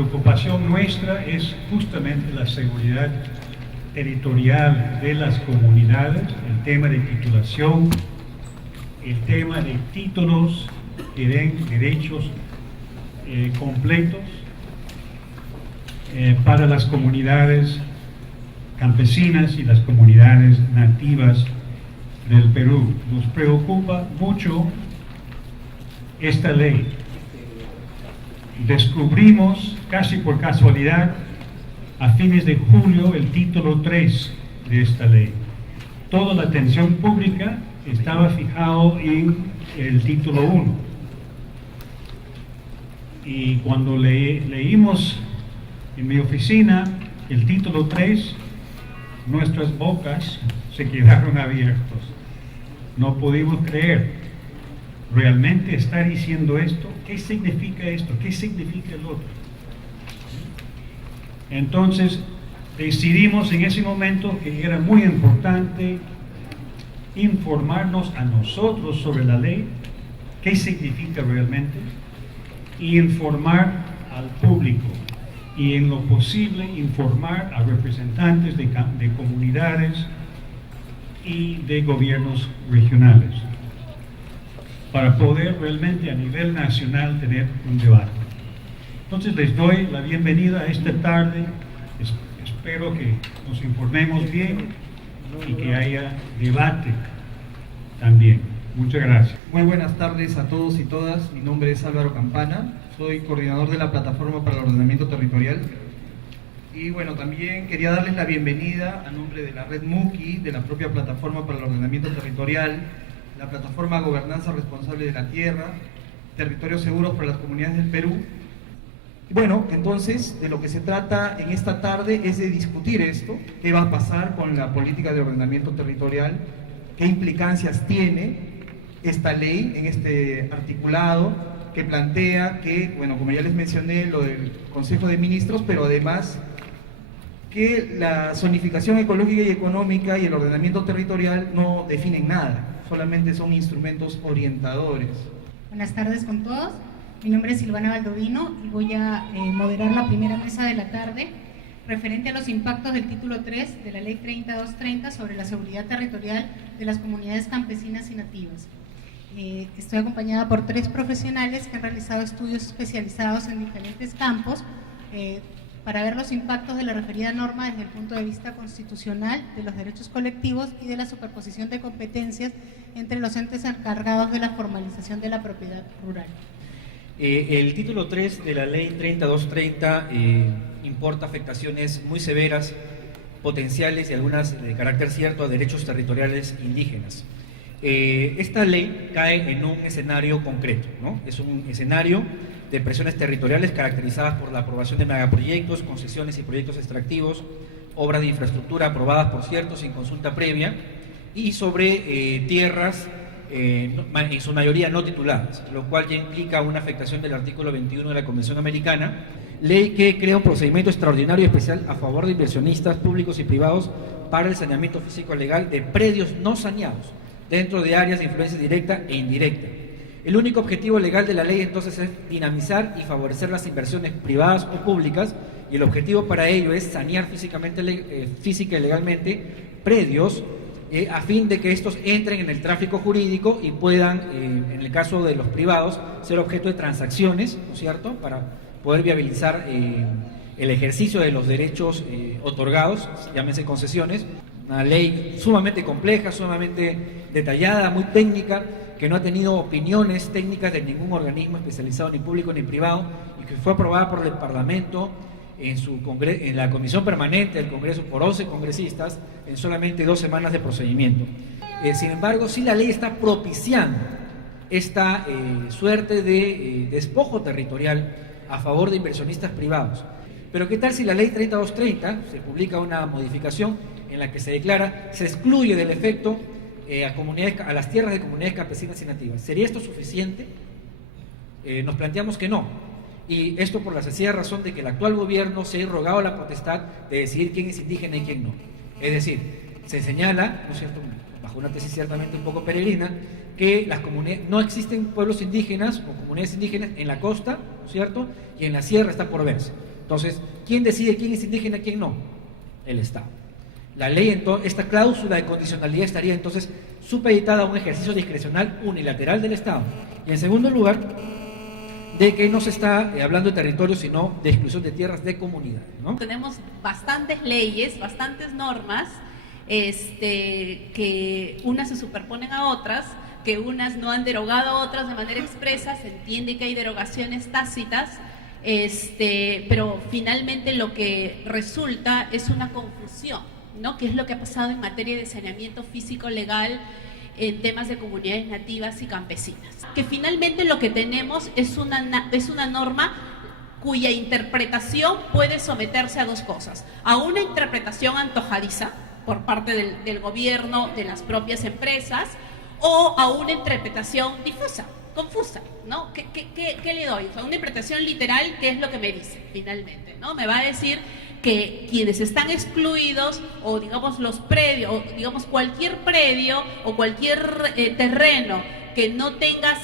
preocupación nuestra es justamente la seguridad territorial de las comunidades, el tema de titulación, el tema de títulos que den derechos completos para las comunidades campesinas y las comunidades nativas del Perú. Nos preocupa mucho esta ley. Descubrimos casi por casualidad a fines de julio el título 3 de esta ley. Toda la atención pública estaba fijado en el título 1. Y cuando leímos en mi oficina el título 3, nuestras bocas se quedaron abiertas. No pudimos creer. ¿Realmente está diciendo esto? ¿Qué significa esto? ¿Qué significa el otro? Entonces decidimos en ese momento que era muy importante informarnos a nosotros sobre la ley, qué significa realmente, y informar al público, y en lo posible informar a representantes de comunidades y de gobiernos regionales, para poder realmente a nivel nacional tener un debate. Entonces les doy la bienvenida a esta tarde. Espero que nos informemos bien y que haya debate también. Muchas gracias. Muy buenas tardes a todos y todas. Mi nombre es Álvaro Campana. Soy coordinador de la Plataforma para el Ordenamiento Territorial. Y bueno, también quería darles la bienvenida a nombre de la Red MUCI, de la propia Plataforma para el Ordenamiento Territorial, la Plataforma Gobernanza Responsable de la Tierra, Territorios Seguros para las Comunidades del Perú. Y bueno, entonces, de lo que se trata en esta tarde es de discutir esto, qué va a pasar con la política de ordenamiento territorial, qué implicancias tiene esta ley en este articulado que plantea que, bueno, como ya les mencioné, lo del Consejo de Ministros, pero además que la zonificación ecológica y económica y el ordenamiento territorial no definen nada, solamente son instrumentos orientadores. Buenas tardes con todos. Mi nombre es Silvana Baldovino y voy a moderar la primera mesa de la tarde referente a los impactos del título 3 de la Ley 30230 sobre la seguridad territorial de las comunidades campesinas y nativas. Estoy acompañada por 3 profesionales que han realizado estudios especializados en diferentes campos para ver los impactos de la referida norma desde el punto de vista constitucional, de los derechos colectivos y de la superposición de competencias entre los entes encargados de la formalización de la propiedad rural. El título 3 de la Ley 30230 importa afectaciones muy severas, potenciales y algunas de carácter cierto a derechos territoriales indígenas. Esta ley cae en un escenario concreto, ¿no? Es un escenario de presiones territoriales caracterizadas por la aprobación de megaproyectos, concesiones y proyectos extractivos, obras de infraestructura aprobadas, por cierto, sin consulta previa, y sobre tierras en su mayoría no tituladas, lo cual ya implica una afectación del artículo 21 de la Convención Americana, ley que crea un procedimiento extraordinario y especial a favor de inversionistas públicos y privados para el saneamiento físico legal de predios no saneados dentro de áreas de influencia directa e indirecta. El único objetivo legal de la ley entonces es dinamizar y favorecer las inversiones privadas o públicas, y el objetivo para ello es sanear física y legalmente predios a fin de que estos entren en el tráfico jurídico y puedan, en el caso de los privados, ser objeto de transacciones, ¿no es cierto?, para poder viabilizar el ejercicio de los derechos otorgados, llámense concesiones. Una ley sumamente compleja, sumamente detallada, muy técnica, que no ha tenido opiniones técnicas de ningún organismo especializado, ni público ni privado, y que fue aprobada por el Parlamento en la Comisión Permanente del Congreso por 11 congresistas en solamente 2 semanas de procedimiento. Sin embargo, sí la ley está propiciando esta suerte de despojo territorial a favor de inversionistas privados. Pero ¿qué tal si la ley 3230 se publica una modificación en la que se declara, se excluye del efecto a las tierras de comunidades campesinas y nativas? ¿Sería esto suficiente? Nos planteamos que no. Y esto por la sencilla razón de que el actual gobierno se ha arrogado la potestad de decidir quién es indígena y quién no. Es decir, se señala, ¿no es cierto?, bajo una tesis ciertamente un poco peregrina, que las comunidades, no existen pueblos indígenas o comunidades indígenas en la costa, ¿no es cierto?, y en la sierra está por verse. Entonces, ¿quién decide quién es indígena y quién no? El Estado. La ley, esta cláusula de condicionalidad estaría entonces supeditada a un ejercicio discrecional unilateral del Estado. Y en segundo lugar, de que no se está hablando de territorio, sino de exclusión de tierras de comunidad, ¿no? Tenemos bastantes leyes, bastantes normas, que unas se superponen a otras, que unas no han derogado a otras de manera expresa, se entiende que hay derogaciones tácitas, pero finalmente lo que resulta es una confusión, ¿no? Que es lo que ha pasado en materia de saneamiento físico legal en temas de comunidades nativas y campesinas. Que finalmente lo que tenemos es una norma cuya interpretación puede someterse a dos cosas: a una interpretación antojadiza por parte del gobierno, de las propias empresas, o a una interpretación difusa, confusa, ¿no? ¿Qué le doy? O sea, una interpretación literal, ¿qué es lo que me dice finalmente, ¿no? Me va a decir que quienes están excluidos, o digamos los predios, o digamos cualquier predio o cualquier terreno que no tengas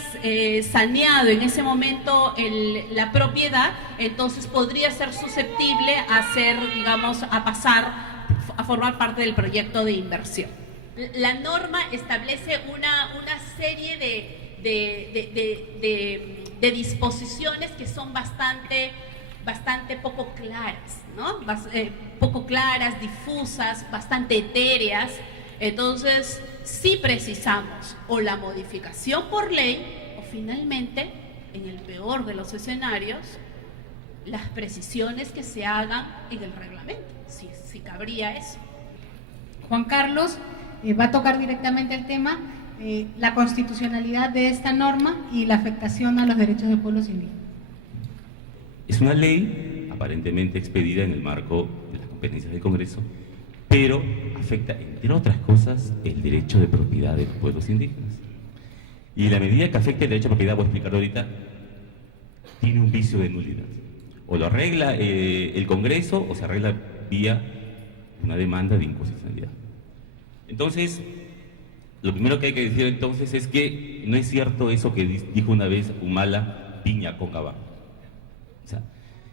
saneado en ese momento la propiedad, entonces podría ser susceptible a ser, digamos, a formar parte del proyecto de inversión. La norma establece una serie de disposiciones que son bastante poco claras, ¿no? Poco claras, difusas, bastante etéreas. Entonces, sí precisamos o la modificación por ley o finalmente, en el peor de los escenarios, las precisiones que se hagan en el reglamento, si cabría eso. Juan Carlos va a tocar directamente el tema, la constitucionalidad de esta norma y la afectación a los derechos de pueblos indígenas. Es una ley aparentemente expedida en el marco de las competencias del Congreso, pero afecta, entre otras cosas, el derecho de propiedad de los pueblos indígenas. Y la medida que afecta el derecho de propiedad, voy a explicarlo ahorita, tiene un vicio de nulidad. O lo arregla el Congreso o se arregla vía una demanda de inconstitucionalidad. Entonces, lo primero que hay que decir entonces es que no es cierto eso que dijo una vez Humala Piña Cóncava. O sea,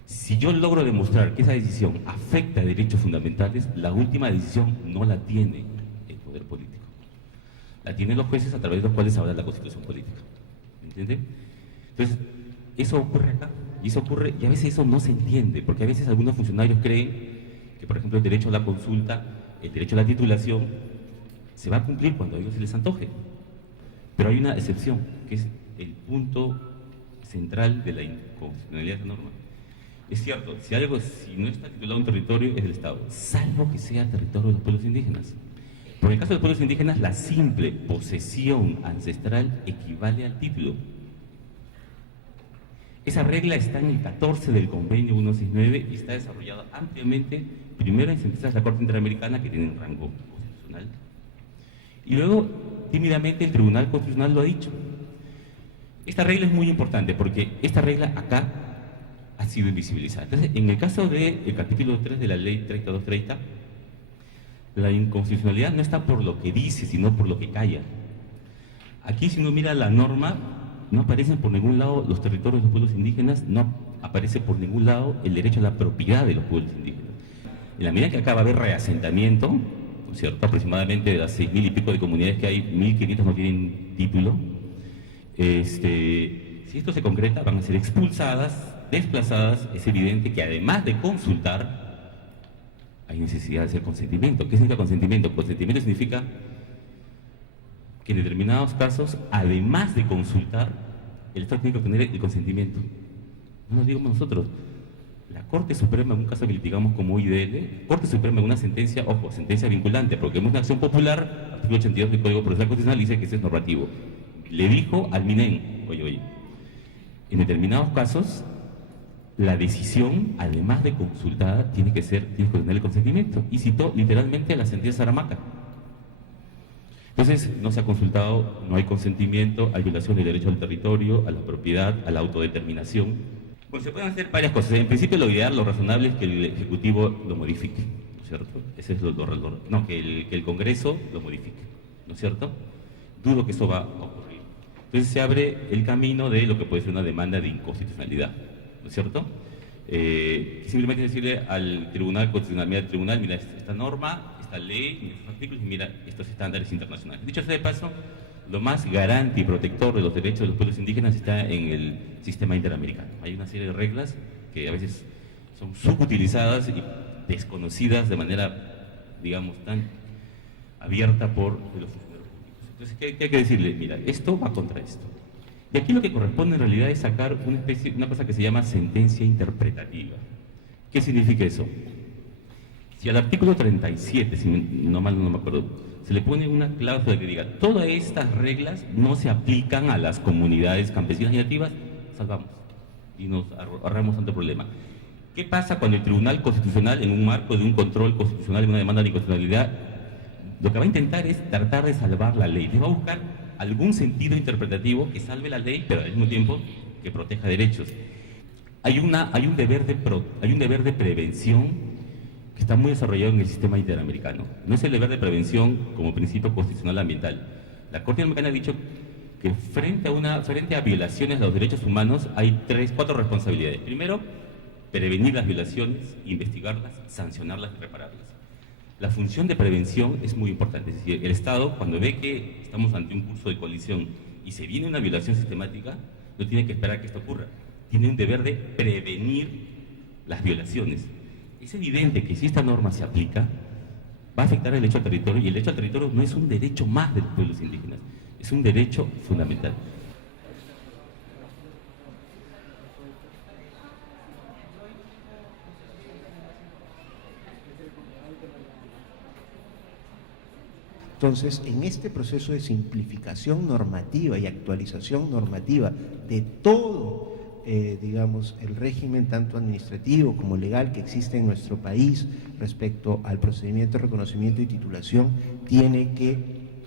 si yo logro demostrar que esa decisión afecta a derechos fundamentales, la última decisión no la tiene el poder político. La tienen los jueces a través de los cuales habla la Constitución política. ¿Entiende? Entonces, eso ocurre acá. Y eso ocurre, y a veces eso no se entiende, porque a veces algunos funcionarios creen que, por ejemplo, el derecho a la consulta, el derecho a la titulación, se va a cumplir cuando a ellos se les antoje. Pero hay una excepción, que es el punto central de la inconstitucionalidad de la norma. Es cierto, si no está titulado un territorio, es del Estado, salvo que sea territorio de los pueblos indígenas. Por el caso de los pueblos indígenas, la simple posesión ancestral equivale al título. Esa regla está en el 14 del Convenio 169 y está desarrollada ampliamente, primero en sentencias de la Corte Interamericana que tienen rango constitucional, y luego, tímidamente, el Tribunal Constitucional lo ha dicho. Esta regla es muy importante porque esta regla acá ha sido invisibilizada. Entonces, en el caso del capítulo 3 de la Ley 3230, la inconstitucionalidad no está por lo que dice, sino por lo que calla. Aquí, si uno mira la norma, no aparecen por ningún lado los territorios de los pueblos indígenas, no aparece por ningún lado el derecho a la propiedad de los pueblos indígenas. En la medida que acá va a haber reasentamiento, ¿no es cierto? Aproximadamente de las 6.000 y pico de comunidades que hay, 1.500 no tienen título. Si esto se concreta, van a ser expulsadas, desplazadas. Es evidente que además de consultar, hay necesidad de hacer consentimiento. ¿Qué significa consentimiento? Consentimiento significa que en determinados casos, además de consultar, el Estado tiene que obtener el consentimiento. No lo digamos nosotros. La Corte Suprema, en un caso que litigamos como IDL, Corte Suprema en una sentencia, ojo, sentencia vinculante, porque es una acción popular, artículo 82 del Código Procesal Constitucional dice que ese es normativo. Le dijo al MINEN, oye, en determinados casos, la decisión, además de consultada, tiene que tener el consentimiento. Y citó literalmente la sentencia Saramaca. Entonces, no se ha consultado, no hay consentimiento, hay violación del derecho al territorio, a la propiedad, a la autodeterminación. Pues se pueden hacer varias cosas. En principio, lo ideal, lo razonable es que el Ejecutivo lo modifique, ¿no es cierto? Ese es que el Congreso lo modifique, ¿no es cierto? Dudo que eso va a ocurrir. Entonces se abre el camino de lo que puede ser una demanda de inconstitucionalidad, ¿no es cierto? Simplemente decirle al Tribunal Constitucional, mira, tribunal, mira esta norma, esta ley, mira estos artículos y mira estos estándares internacionales. Dicho sea de paso, lo más garante y protector de los derechos de los pueblos indígenas está en el sistema interamericano. Hay una serie de reglas que a veces son subutilizadas y desconocidas de manera, digamos, tan abierta por los funcionarios públicos. Entonces, ¿qué hay que decirle? Mira, esto va contra esto. Y aquí lo que corresponde en realidad es sacar una cosa que se llama sentencia interpretativa. ¿Qué significa eso? Si al artículo 37, si no mal no me acuerdo, se le pone una cláusula que diga todas estas reglas no se aplican a las comunidades campesinas y nativas, salvamos y nos ahorramos tanto problema. ¿Qué pasa cuando el Tribunal Constitucional, en un marco de un control constitucional, de una demanda de inconstitucionalidad, lo que va a intentar es tratar de salvar la ley? Le va a buscar algún sentido interpretativo que salve la ley, pero al mismo tiempo que proteja derechos. Hay un deber de prevención que está muy desarrollado en el sistema interamericano. No es el deber de prevención como principio constitucional ambiental. La Corte Interamericana ha dicho que frente a violaciones de los derechos humanos hay 4 responsabilidades. Primero, prevenir las violaciones, investigarlas, sancionarlas y repararlas. La función de prevención es muy importante. Es decir, el Estado, cuando ve que estamos ante un curso de colisión y se viene una violación sistemática, no tiene que esperar a que esto ocurra. Tiene un deber de prevenir las violaciones. Es evidente que si esta norma se aplica, va a afectar el derecho al territorio, y el derecho al territorio no es un derecho más de los pueblos indígenas, es un derecho fundamental. Entonces, en este proceso de simplificación normativa y actualización normativa de todo, digamos, el régimen tanto administrativo como legal que existe en nuestro país respecto al procedimiento de reconocimiento y titulación, tiene que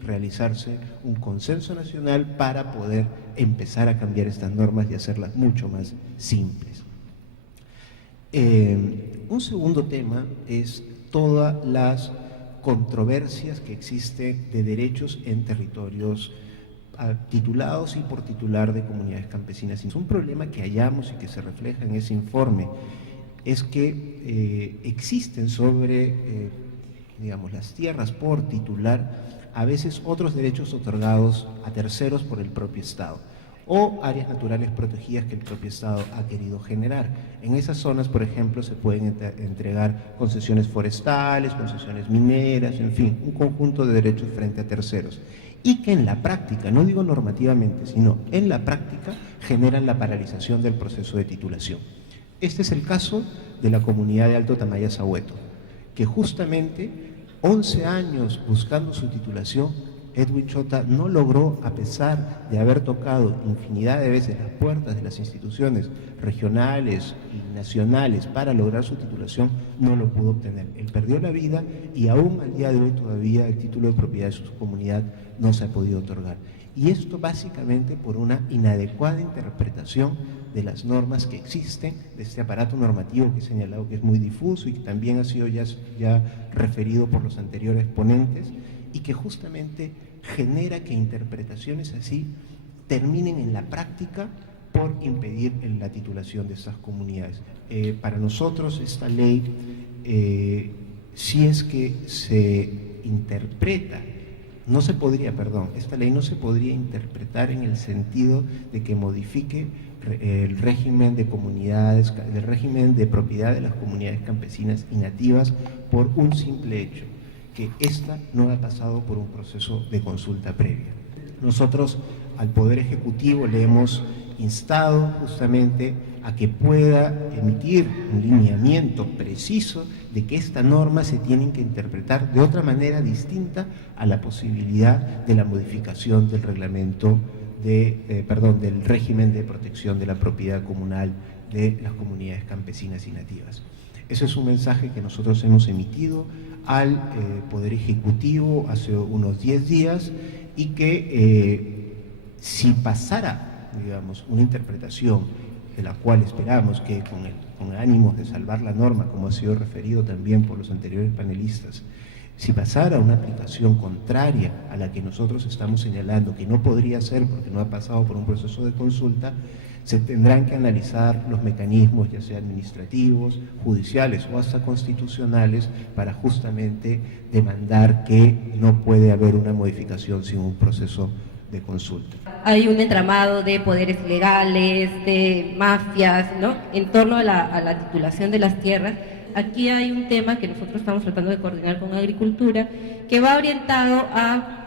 realizarse un consenso nacional para poder empezar a cambiar estas normas y hacerlas mucho más simples. Un segundo tema es todas las controversias que existen de derechos en territorios titulados y por titular de comunidades campesinas. Un problema que hallamos y que se refleja en ese informe es que existen sobre, digamos, las tierras por titular a veces otros derechos otorgados a terceros por el propio Estado o áreas naturales protegidas que el propio Estado ha querido generar. En esas zonas, por ejemplo, se pueden entregar concesiones forestales, concesiones mineras, en fin, un conjunto de derechos frente a terceros. Y que en la práctica, no digo normativamente, sino en la práctica, generan la paralización del proceso de titulación. Este es el caso de la comunidad de Alto Tamaya-Sahueto, que justamente 11 años buscando su titulación, Edwin Chota no logró, a pesar de haber tocado infinidad de veces las puertas de las instituciones regionales y nacionales para lograr su titulación, no lo pudo obtener. Él perdió la vida y aún al día de hoy todavía el título de propiedad de su comunidad no se ha podido otorgar. Y esto básicamente por una inadecuada interpretación de las normas que existen, de este aparato normativo que he señalado que es muy difuso y que también ha sido ya referido por los anteriores ponentes, y que justamente genera que interpretaciones así terminen en la práctica por impedir la titulación de estas comunidades. Para nosotros esta ley, si es que se interpreta, esta ley no se podría interpretar en el sentido de que modifique el régimen de comunidades, el régimen de propiedad de las comunidades campesinas y nativas por un simple hecho, que ésta no ha pasado por un proceso de consulta previa. Nosotros al Poder Ejecutivo le hemos instado justamente a que pueda emitir un lineamiento preciso de que esta norma se tiene que interpretar de otra manera distinta a la posibilidad de la modificación del reglamento del régimen de protección de la propiedad comunal de las comunidades campesinas y nativas. Ese es un mensaje que nosotros hemos emitido al Poder Ejecutivo hace unos 10 días y que si pasara, digamos, una interpretación de la cual esperamos que con ánimos de salvar la norma, como ha sido referido también por los anteriores panelistas, Si pasara una aplicación contraria a la que nosotros estamos señalando, que no podría ser porque no ha pasado por un proceso de consulta, se tendrán que analizar los mecanismos, ya sea administrativos, judiciales o hasta constitucionales, para justamente demandar que no puede haber una modificación sin un proceso de consulta. Hay un entramado de poderes legales, de mafias, ¿no?, en torno a la titulación de las tierras. Aquí hay un tema que nosotros estamos tratando de coordinar con Agricultura, que va orientado a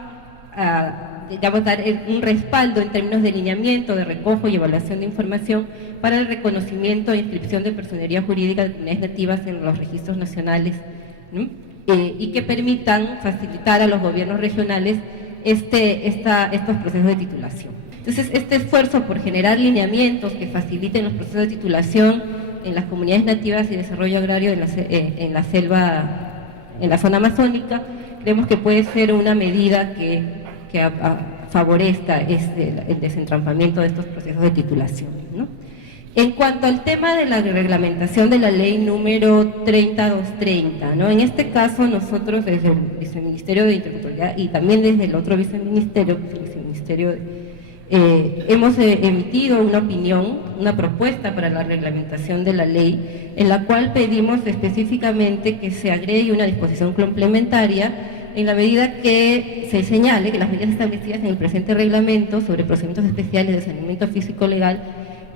dar un respaldo en términos de lineamiento, de recojo y evaluación de información para el reconocimiento e inscripción de personería jurídica de comunidades nativas en los registros nacionales, ¿no?, y que permitan facilitar a los gobiernos regionales estos procesos de titulación. Entonces, este esfuerzo por generar lineamientos que faciliten los procesos de titulación en las comunidades nativas y desarrollo agrario en la selva, en la zona amazónica, creemos que puede ser una medida que favorezca el desentrampamiento de estos procesos de titulación, ¿no? En cuanto al tema de la reglamentación de la ley número 30230, ¿no?, en este caso nosotros desde el Viceministerio de Interculturalidad y también desde el otro viceministerio hemos emitido una opinión, una propuesta para la reglamentación de la ley, en la cual pedimos específicamente que se agregue una disposición complementaria en la medida que se señale que las medidas establecidas en el presente reglamento sobre procedimientos especiales de saneamiento físico legal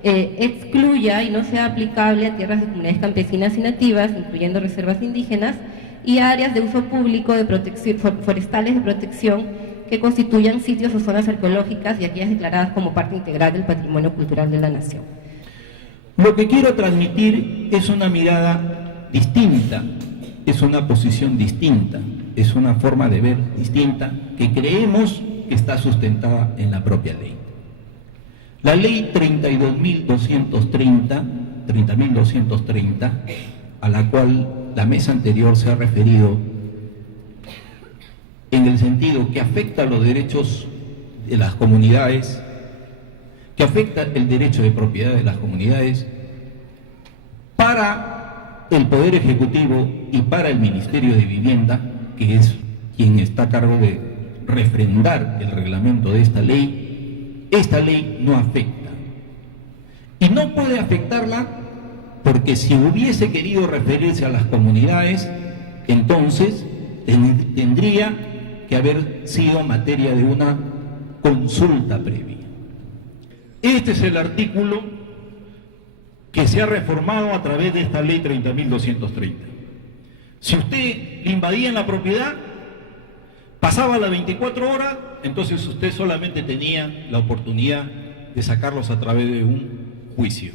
excluya y no sea aplicable a tierras de comunidades campesinas y nativas, incluyendo reservas indígenas y áreas de uso público de protección, forestales de protección, que constituyan sitios o zonas arqueológicas y aquellas declaradas como parte integral del patrimonio cultural de la nación. Lo que quiero transmitir es una mirada distinta, es una posición distinta, es una forma de ver distinta que creemos que está sustentada en la propia ley. La ley 30.230, a la cual la mesa anterior se ha referido, en el sentido que afecta a los derechos de las comunidades, que afecta el derecho de propiedad de las comunidades, para el Poder Ejecutivo y para el Ministerio de Vivienda, que es quien está a cargo de refrendar el reglamento de esta ley no afecta. Y no puede afectarla porque si hubiese querido referirse a las comunidades, entonces tendría que haber sido materia de una consulta previa. Este es el artículo que se ha reformado a través de esta ley 30.230. Si usted invadía en la propiedad, pasaba las 24 horas, entonces usted solamente tenía la oportunidad de sacarlos a través de un juicio.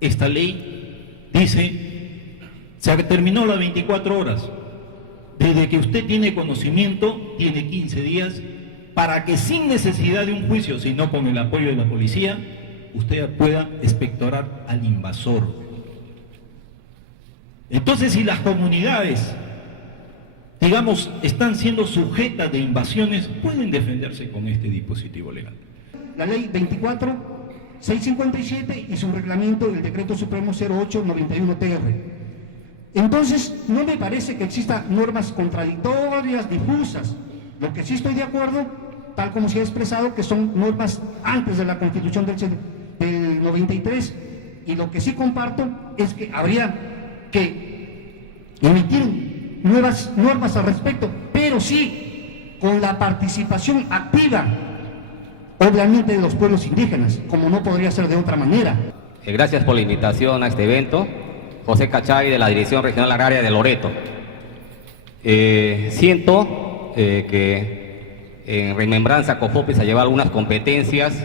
Esta ley dice, se terminó las 24 horas. Desde que usted tiene conocimiento, tiene 15 días para que sin necesidad de un juicio, sino con el apoyo de la policía, usted pueda expectorar al invasor. Entonces, si las comunidades, digamos, están siendo sujetas de invasiones, pueden defenderse con este dispositivo legal. La ley 24.657 y su reglamento del Decreto Supremo 0891-TR. Entonces, no me parece que existan normas contradictorias, difusas. Lo que sí estoy de acuerdo, tal como se ha expresado, que son normas antes de la Constitución del 93, y lo que sí comparto es que habría que emitir nuevas normas al respecto, pero sí con la participación activa, obviamente, de los pueblos indígenas, como no podría ser de otra manera. Gracias por la invitación a este evento. José Cachay, de la Dirección Regional Agraria de Loreto. Siento que en remembranza COFOPE se lleva algunas competencias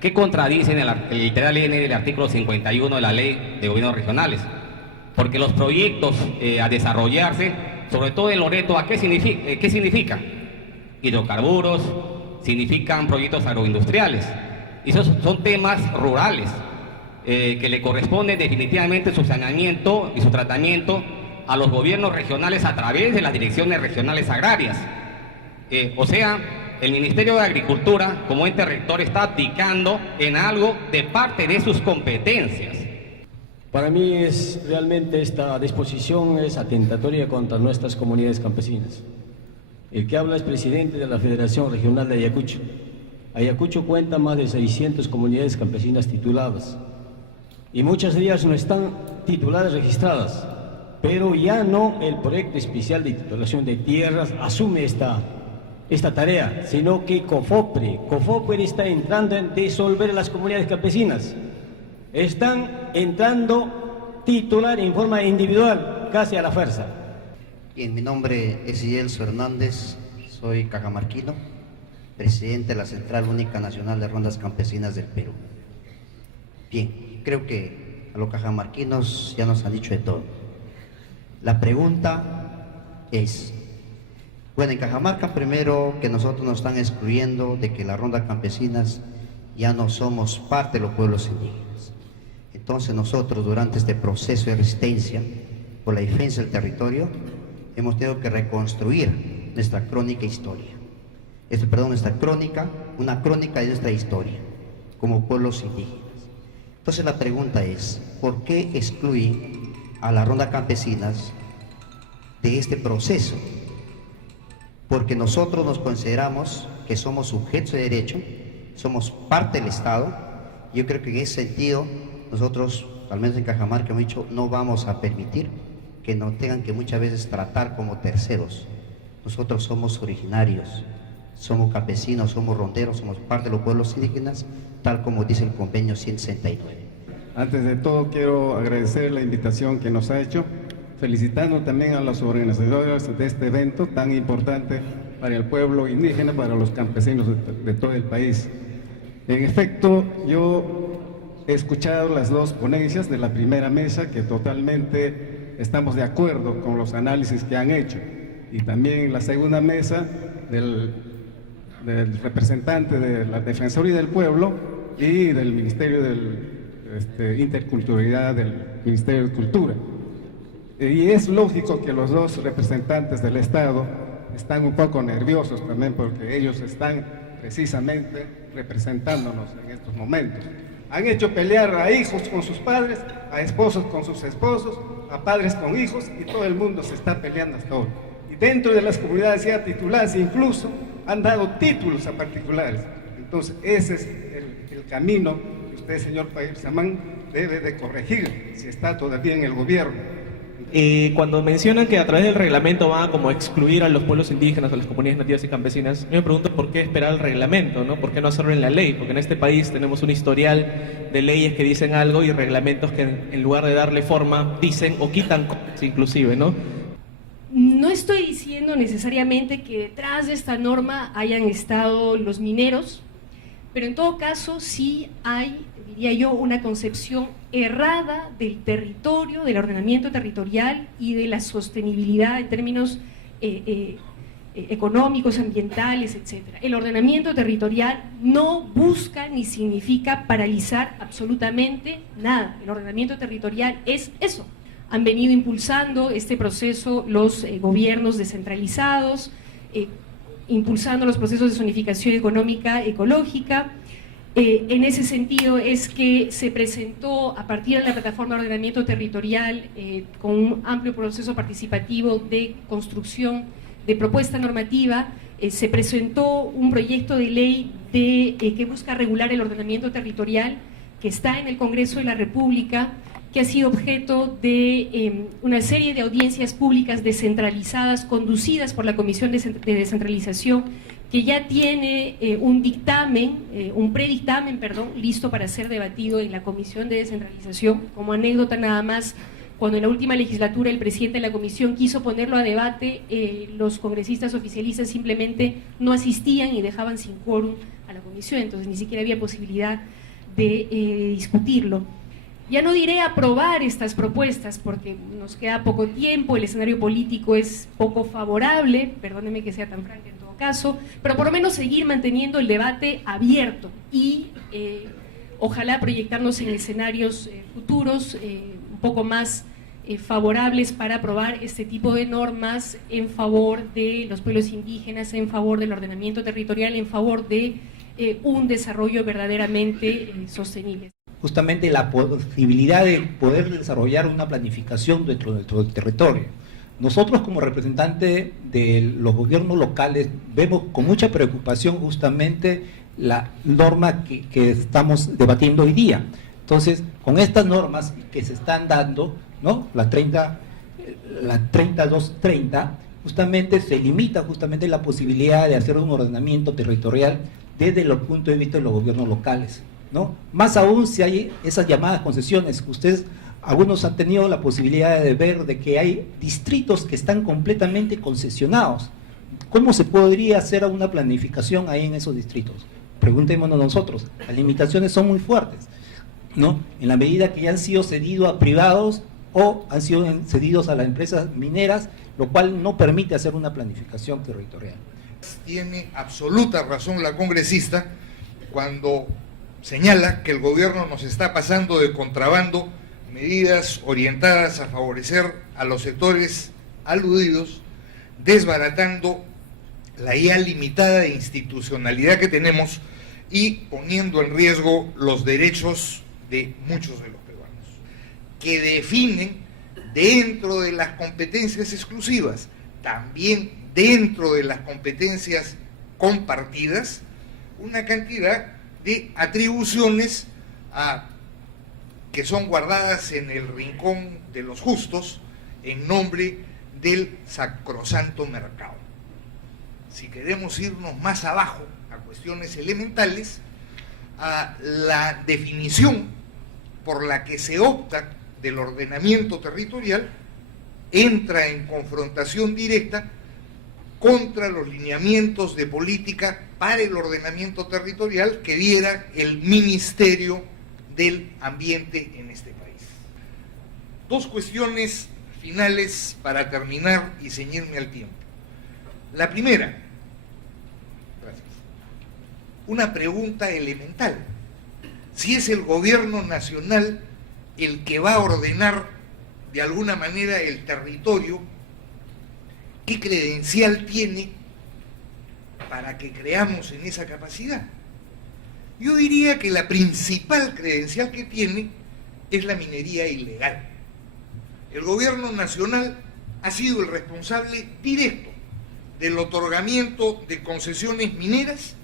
que contradicen el literal N del artículo 51 de la Ley de Gobiernos Regionales, porque los proyectos a desarrollarse, sobre todo en Loreto, ¿qué significa? Hidrocarburos, significan proyectos agroindustriales, y esos son temas rurales. Que le corresponde definitivamente su saneamiento y su tratamiento a los gobiernos regionales a través de las direcciones regionales agrarias. O sea, el Ministerio de Agricultura, como ente rector, está abdicando en algo de parte de sus competencias. Para mí realmente esta disposición es atentatoria contra nuestras comunidades campesinas. El que habla es presidente de la Federación Regional de Ayacucho. Ayacucho cuenta más de 600 comunidades campesinas tituladas y muchas de ellas no están tituladas registradas, pero ya no el proyecto especial de titulación de tierras asume esta tarea, sino que COFOPRE está entrando en disolver las comunidades campesinas. Están entrando titular en forma individual, casi a la fuerza. Bien, mi nombre es Ielso Hernández, soy cajamarquino, presidente de la Central Única Nacional de Rondas Campesinas del Perú. Bien, creo que a los cajamarquinos ya nos han dicho de todo. La pregunta es, bueno, en Cajamarca primero que nosotros nos están excluyendo de que las rondas campesinas ya no somos parte de los pueblos indígenas. Entonces nosotros durante este proceso de resistencia por la defensa del territorio hemos tenido que reconstruir nuestra crónica historia. Una crónica de nuestra historia como pueblos indígenas. Entonces la pregunta es, ¿por qué excluyen a las rondas campesinas de este proceso? Porque nosotros nos consideramos que somos sujetos de derecho, somos parte del Estado. Yo creo que en ese sentido nosotros, al menos en Cajamarca, hemos dicho, no vamos a permitir que nos tengan que muchas veces tratar como terceros. Nosotros somos originarios, somos campesinos, somos ronderos, somos parte de los pueblos indígenas, tal como dice el convenio 169. Antes de todo quiero agradecer la invitación que nos ha hecho, felicitando también a los organizadores de este evento tan importante para el pueblo indígena, para los campesinos de todo el país. En efecto, yo he escuchado las dos ponencias de la primera mesa, que totalmente estamos de acuerdo con los análisis que han hecho, y también la segunda mesa del representante de la Defensoría del Pueblo y del Ministerio de Interculturalidad, del Ministerio de Cultura. Y es lógico que los dos representantes del Estado están un poco nerviosos también, porque ellos están precisamente representándonos en estos momentos. Han hecho pelear a hijos con sus padres, a esposos con sus esposos, a padres con hijos, y todo el mundo se está peleando hasta hoy. Y dentro de las comunidades ya tituladas incluso han dado títulos a particulares. Entonces ese es el camino que usted, señor Paisamán, debe de corregir si está todavía en el gobierno. Cuando mencionan que a través del reglamento van a como excluir a los pueblos indígenas, a las comunidades nativas y campesinas, yo me pregunto por qué esperar el reglamento, ¿no? ¿Por qué no hacerlo en la ley? Porque en este país tenemos un historial de leyes que dicen algo y reglamentos que en lugar de darle forma dicen o quitan cosas inclusive, ¿no? No estoy diciendo necesariamente que detrás de esta norma hayan estado los mineros, pero en todo caso sí hay, diría yo, una concepción errada del territorio, del ordenamiento territorial y de la sostenibilidad en términos económicos, ambientales, etc. El ordenamiento territorial no busca ni significa paralizar absolutamente nada. El ordenamiento territorial es eso. Han venido impulsando este proceso los gobiernos descentralizados, impulsando los procesos de zonificación económica, ecológica. En ese sentido es que se presentó a partir de la plataforma de ordenamiento territorial con un amplio proceso participativo de construcción de propuesta normativa, se presentó un proyecto de ley que busca regular el ordenamiento territorial que está en el Congreso de la República, que ha sido objeto de una serie de audiencias públicas descentralizadas conducidas por la Comisión de Descentralización, que ya tiene un predictamen, listo para ser debatido en la Comisión de Descentralización. Como anécdota nada más, cuando en la última legislatura el presidente de la Comisión quiso ponerlo a debate, los congresistas oficialistas simplemente no asistían y dejaban sin quórum a la Comisión, entonces ni siquiera había posibilidad de discutirlo. Ya no diré aprobar estas propuestas porque nos queda poco tiempo, el escenario político es poco favorable, perdóneme que sea tan franca en todo caso, pero por lo menos seguir manteniendo el debate abierto y ojalá proyectarnos en escenarios futuros un poco más favorables para aprobar este tipo de normas en favor de los pueblos indígenas, en favor del ordenamiento territorial, en favor de un desarrollo verdaderamente sostenible. justamente la posibilidad de poder desarrollar una planificación dentro de nuestro territorio. Nosotros como representantes de los gobiernos locales vemos con mucha preocupación justamente la norma que estamos debatiendo hoy día. Entonces, con estas normas que se están dando, ¿no? La 3230, justamente se limita justamente la posibilidad de hacer un ordenamiento territorial desde el punto de vista de los gobiernos locales, ¿no? Más aún si hay esas llamadas concesiones. Ustedes, algunos han tenido la posibilidad de ver de que hay distritos que están completamente concesionados. ¿Cómo se podría hacer una planificación ahí en esos distritos? Preguntémonos nosotros. Las limitaciones son muy fuertes, ¿no? En la medida que ya han sido cedidos a privados o han sido cedidos a las empresas mineras, lo cual no permite hacer una planificación territorial. Tiene absoluta razón la congresista cuando señala que el gobierno nos está pasando de contrabando medidas orientadas a favorecer a los sectores aludidos, desbaratando la ya limitada institucionalidad que tenemos y poniendo en riesgo los derechos de muchos de los peruanos, que definen dentro de las competencias exclusivas, también dentro de las competencias compartidas, una cantidad de atribuciones que son guardadas en el rincón de los justos en nombre del sacrosanto mercado. Si queremos irnos más abajo a cuestiones elementales, a la definición por la que se opta del ordenamiento territorial entra en confrontación directa contra los lineamientos de política para el ordenamiento territorial que diera el Ministerio del Ambiente en este país. Dos cuestiones finales para terminar y ceñirme al tiempo. La primera, gracias, una pregunta elemental. Si es el gobierno nacional el que va a ordenar de alguna manera el territorio, ¿qué credencial tiene para que creamos en esa capacidad? Yo diría que la principal credencial que tiene es la minería ilegal. El gobierno nacional ha sido el responsable directo del otorgamiento de concesiones mineras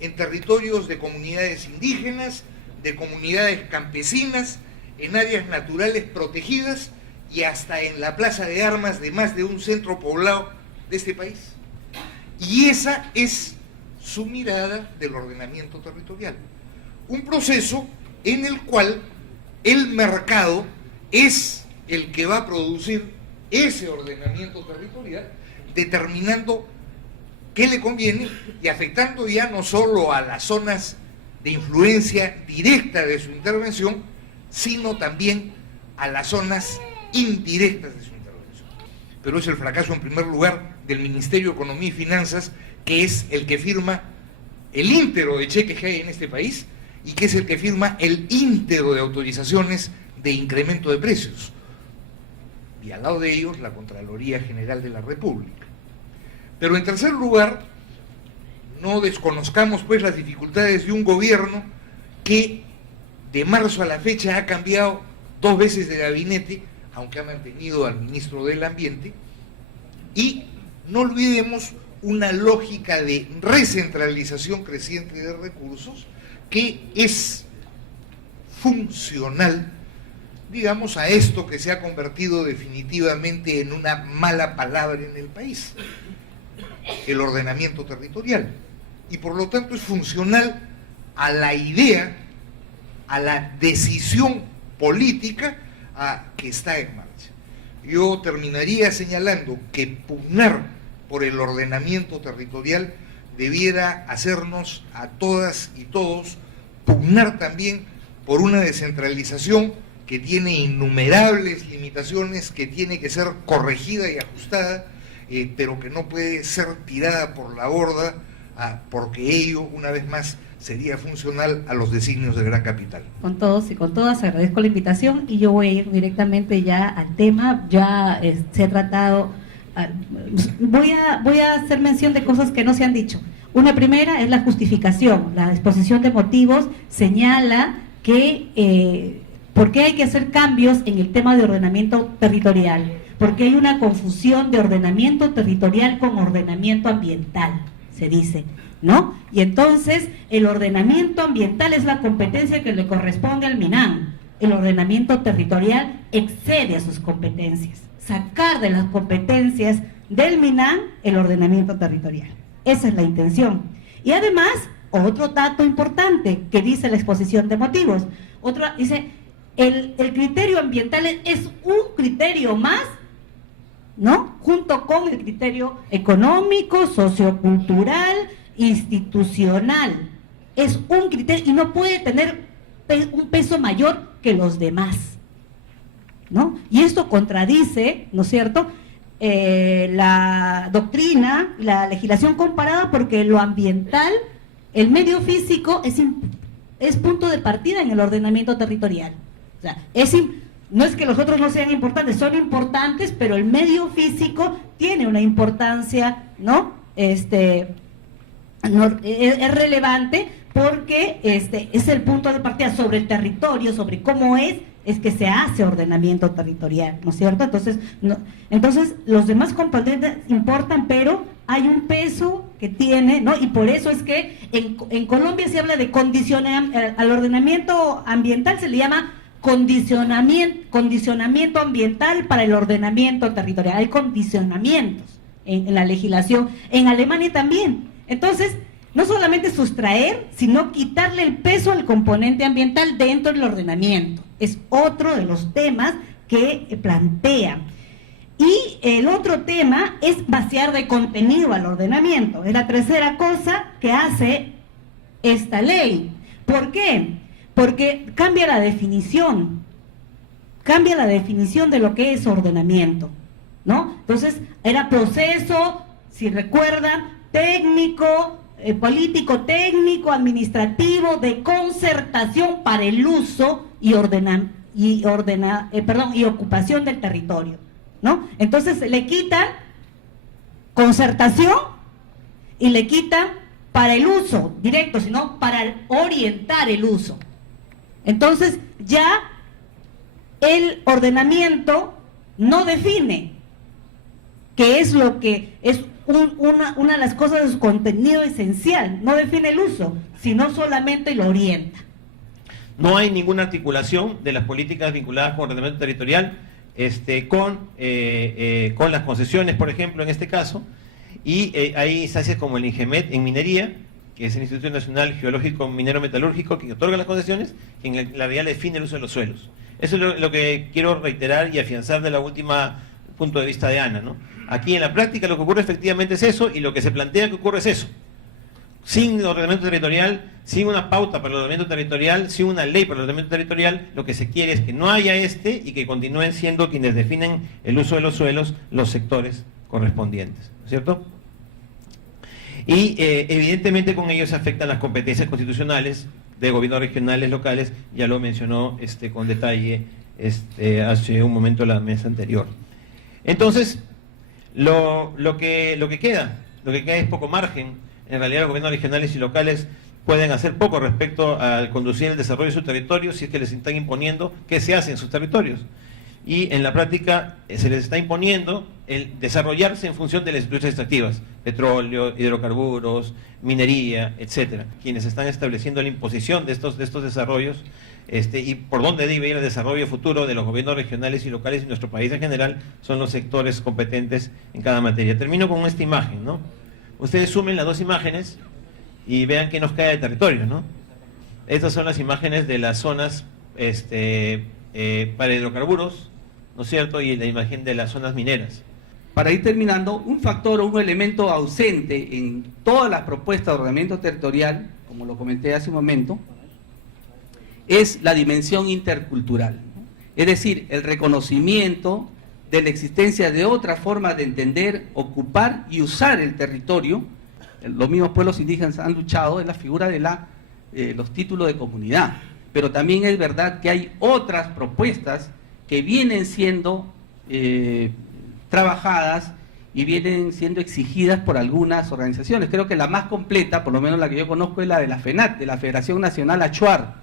en territorios de comunidades indígenas, de comunidades campesinas, en áreas naturales protegidas y hasta en la plaza de armas de más de un centro poblado de este país. Y esa es su mirada del ordenamiento territorial. Un proceso en el cual el mercado es el que va a producir ese ordenamiento territorial, determinando qué le conviene y afectando ya no solo a las zonas de influencia directa de su intervención, sino también a las zonas indirectas de su intervención. Pero es el fracaso en primer lugar del Ministerio de Economía y Finanzas, que es el que firma el íntero de cheques que hay en este país y que es el que firma el íntero de autorizaciones de incremento de precios. Y al lado de ellos la Contraloría General de la República. Pero en tercer lugar, no desconozcamos pues las dificultades de un gobierno que de marzo a la fecha ha cambiado 2 veces de gabinete, aunque ha mantenido al ministro del Ambiente, y no olvidemos una lógica de recentralización creciente de recursos que es funcional, digamos, a esto que se ha convertido definitivamente en una mala palabra en el país, el ordenamiento territorial, y por lo tanto es funcional a la idea, a la decisión política que está en marcha. Yo terminaría señalando que pugnar por el ordenamiento territorial debiera hacernos a todas y todos pugnar también por una descentralización que tiene innumerables limitaciones, que tiene que ser corregida y ajustada, pero que no puede ser tirada por la borda, porque ello, una vez más, sería funcional a los designios del gran capital. Con todos y con todas agradezco la invitación y yo voy a ir directamente ya al tema. Ya se ha tratado, voy a hacer mención de cosas que no se han dicho. Una primera es la justificación, la exposición de motivos señala que ¿por qué hay que hacer cambios en el tema de ordenamiento territorial? Porque hay una confusión de ordenamiento territorial con ordenamiento ambiental, se dice, ¿no? Y entonces el ordenamiento ambiental es la competencia que le corresponde al MINAM. El ordenamiento territorial excede a sus competencias. Sacar de las competencias del MINAM el ordenamiento territorial. Esa es la intención. Y además, otro dato importante que dice la exposición de motivos. Dice, el criterio ambiental es un criterio más, ¿no? Junto con el criterio económico, sociocultural, institucional. Es un criterio y no puede tener un peso mayor que los demás, ¿no? Y esto contradice, ¿no es cierto?, la doctrina, la legislación comparada, porque lo ambiental, el medio físico es punto de partida en el ordenamiento territorial. O sea, no es que los otros no sean importantes, son importantes, pero el medio físico tiene una importancia, ¿no? Es relevante porque es el punto de partida sobre el territorio, sobre cómo es que se hace ordenamiento territorial, ¿no es cierto? Entonces los demás componentes importan, pero hay un peso que tiene, ¿no? Y por eso es que en Colombia se habla de al ordenamiento ambiental se le llama condicionamiento ambiental para el ordenamiento territorial. Hay condicionamientos en la legislación, en Alemania también. Entonces, no solamente sustraer, sino quitarle el peso al componente ambiental dentro del ordenamiento. Es otro de los temas que plantean. Y el otro tema es vaciar de contenido al ordenamiento. Es la tercera cosa que hace esta ley. ¿Por qué? Porque cambia la definición de lo que es ordenamiento, ¿no? Entonces, era proceso, si recuerdan, técnico, político, técnico, administrativo, de concertación para el uso y ocupación del territorio, ¿no? Entonces le quitan concertación y le quitan para el uso directo, sino para orientar el uso. Entonces ya el ordenamiento no define qué es lo que es una de las cosas de su contenido esencial, no define el uso, sino solamente lo orienta. No hay ninguna articulación de las políticas vinculadas con ordenamiento territorial con las concesiones, por ejemplo, en este caso, y hay instancias como el INGEMET en minería, que es el Instituto Nacional Geológico Minero Metalúrgico, que otorga las concesiones, que en la realidad define el uso de los suelos. Eso es lo que quiero reiterar y afianzar de la última punto de vista de Ana, ¿no? Aquí en la práctica lo que ocurre efectivamente es eso, y lo que se plantea que ocurre es eso. Sin ordenamiento territorial, sin una pauta para el ordenamiento territorial, sin una ley para el ordenamiento territorial, lo que se quiere es que no haya y que continúen siendo quienes definen el uso de los suelos los sectores correspondientes, ¿no es cierto? Y evidentemente con ello se afectan las competencias constitucionales de gobiernos regionales, locales, ya lo mencionó con detalle hace un momento la mesa anterior. Entonces, lo que queda es poco margen. En realidad los gobiernos regionales y locales pueden hacer poco respecto al conducir el desarrollo de su territorio si es que les están imponiendo qué se hace en sus territorios. Y en la práctica se les está imponiendo el desarrollarse en función de las industrias extractivas, petróleo, hidrocarburos, minería, etcétera, quienes están estableciendo la imposición de estos desarrollos y por dónde debe ir el desarrollo futuro de los gobiernos regionales y locales y nuestro país en general son los sectores competentes en cada materia. Termino con esta imagen, ¿no? Ustedes sumen las dos imágenes y vean qué nos cae de territorio, ¿no? Estas son las imágenes de las zonas para hidrocarburos, ¿no es cierto? Y la imagen de las zonas mineras. Para ir terminando, un factor o un elemento ausente en todas las propuestas de ordenamiento territorial, como lo comenté hace un momento, es la dimensión intercultural. Es decir, el reconocimiento de la existencia de otra forma de entender, ocupar y usar el territorio. Los mismos pueblos indígenas han luchado en la figura de los títulos de comunidad, pero también es verdad que hay otras propuestas que vienen siendo trabajadas y vienen siendo exigidas por algunas organizaciones. Creo que la más completa, por lo menos la que yo conozco, es la de la FENAT, de la Federación Nacional Achuar,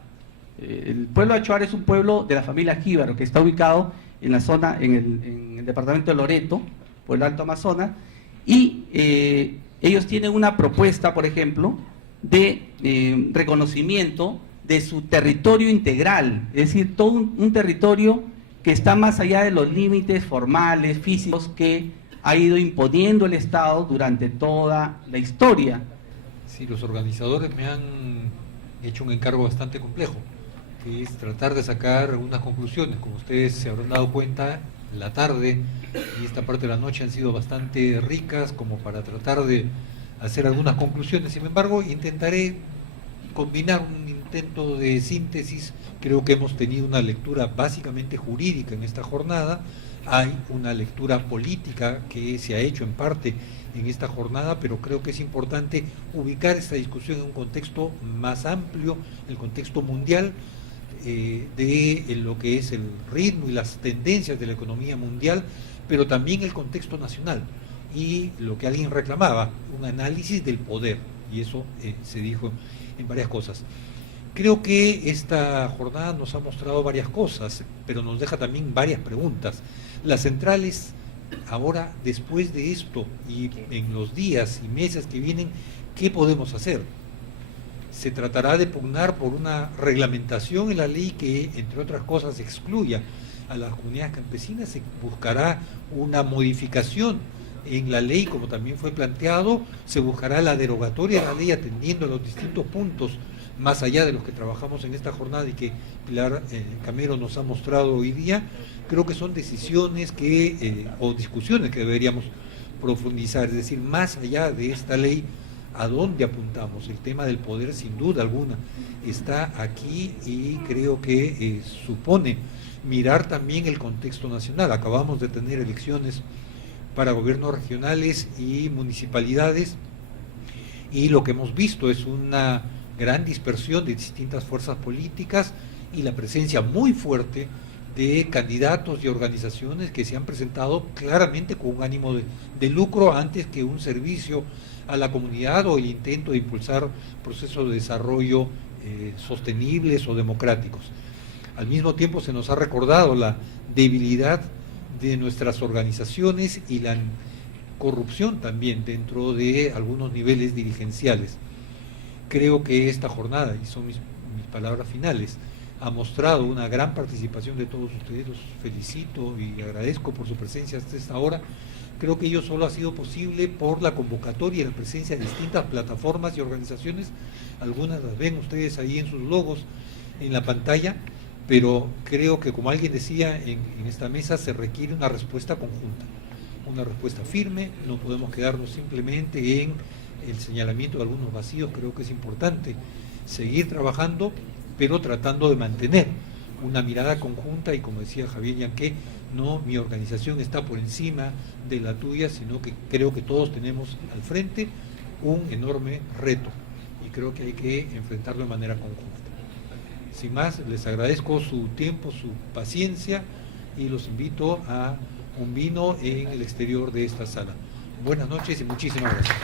El pueblo de Achuar es un pueblo de la familia Jíbaro, que está ubicado en la zona, en el departamento de Loreto, por el Alto Amazonas, y ellos tienen una propuesta, por ejemplo, de reconocimiento de su territorio integral, es decir, todo un territorio que está más allá de los límites formales, físicos, que ha ido imponiendo el Estado durante toda la historia. Sí, los organizadores me han hecho un encargo bastante complejo, que es tratar de sacar algunas conclusiones. Como ustedes se habrán dado cuenta, la tarde y esta parte de la noche han sido bastante ricas como para tratar de hacer algunas conclusiones. Sin embargo, intentaré combinar un intento de síntesis. Creo que hemos tenido una lectura básicamente jurídica en esta jornada. Hay una lectura política que se ha hecho en parte en esta jornada, pero creo que es importante ubicar esta discusión en un contexto más amplio, el contexto mundial, de lo que es el ritmo y las tendencias de la economía mundial, pero también el contexto nacional y lo que alguien reclamaba, un análisis del poder, y eso se dijo en varias cosas. Creo que esta jornada nos ha mostrado varias cosas, pero nos deja también varias preguntas. Las centrales, ahora, después de esto y en los días y meses que vienen, ¿qué podemos hacer? Se tratará de pugnar por una reglamentación en la ley que, entre otras cosas, excluya a las comunidades campesinas. Se buscará una modificación en la ley, como también fue planteado. Se buscará la derogatoria de la ley atendiendo a los distintos puntos, más allá de los que trabajamos en esta jornada y que Pilar Camero nos ha mostrado hoy día. Creo que son decisiones o discusiones que deberíamos profundizar, es decir, más allá de esta ley, ¿a dónde apuntamos? El tema del poder, sin duda alguna, está aquí y creo que supone mirar también el contexto nacional. Acabamos de tener elecciones para gobiernos regionales y municipalidades, y lo que hemos visto es una gran dispersión de distintas fuerzas políticas y la presencia muy fuerte de candidatos y organizaciones que se han presentado claramente con un ánimo de lucro antes que un servicio a la comunidad o el intento de impulsar procesos de desarrollo sostenibles o democráticos. Al mismo tiempo se nos ha recordado la debilidad de nuestras organizaciones y la corrupción también dentro de algunos niveles dirigenciales. Creo que esta jornada, y son mis palabras finales, ha mostrado una gran participación de todos ustedes. Los felicito y agradezco por su presencia hasta esta hora. Creo que ello solo ha sido posible por la convocatoria y la presencia de distintas plataformas y organizaciones. Algunas las ven ustedes ahí en sus logos en la pantalla, pero creo que, como alguien decía en esta mesa, se requiere una respuesta conjunta, una respuesta firme. No podemos quedarnos simplemente en el señalamiento de algunos vacíos. Creo que es importante seguir trabajando, pero tratando de mantener una mirada conjunta, y como decía Javier Yanqué, no mi organización está por encima de la tuya, sino que creo que todos tenemos al frente un enorme reto y creo que hay que enfrentarlo de manera conjunta. Sin más, les agradezco su tiempo, su paciencia, y los invito a un vino en el exterior de esta sala. Buenas noches y muchísimas gracias.